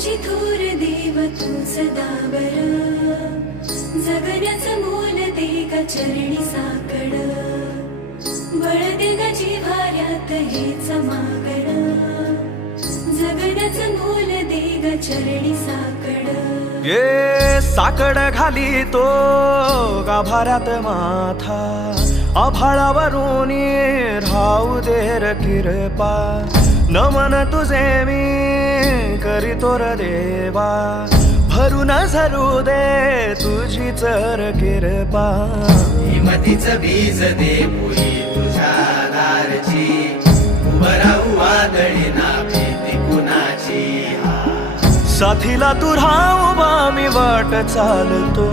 तुझी थोर देव तू सदा बर, जगण्याचं मोल दे ग चरणी साकड, बळ दे ग जिव्हाऱ्यात हेच मागण, जगण्याचं मोल दे ग चरणी साकड. ये साकड घाली तो गाभाऱ्यात माथा, आभाळावरून राहू देर किरपा, नमन तुझे मी करीतो र देवा, भरून झरू दे तुझी चर किरपा. हिमतीचं बीज दे पुरी तुझ्या दारची, उभं राहू वादळी ना भीती कुणाची. साथीला तू राहू बा मी वाट चालतो.